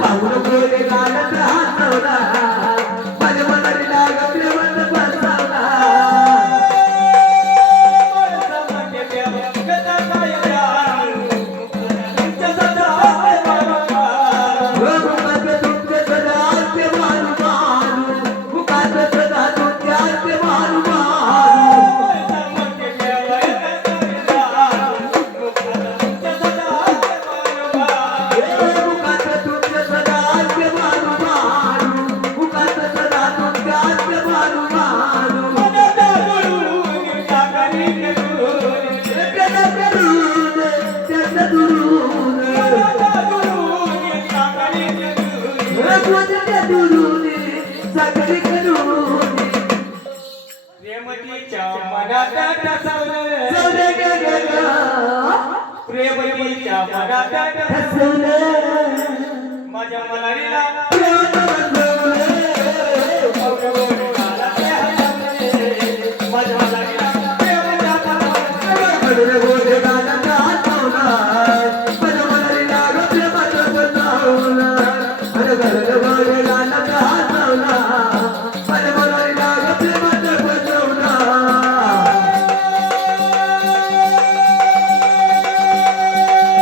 पाहुण बोले प्रेमतीच्या मनात ठसवलं प्रेमतीच्या मनात ठसवलं माझ्या मनाला प्रेम माझ्या मनाला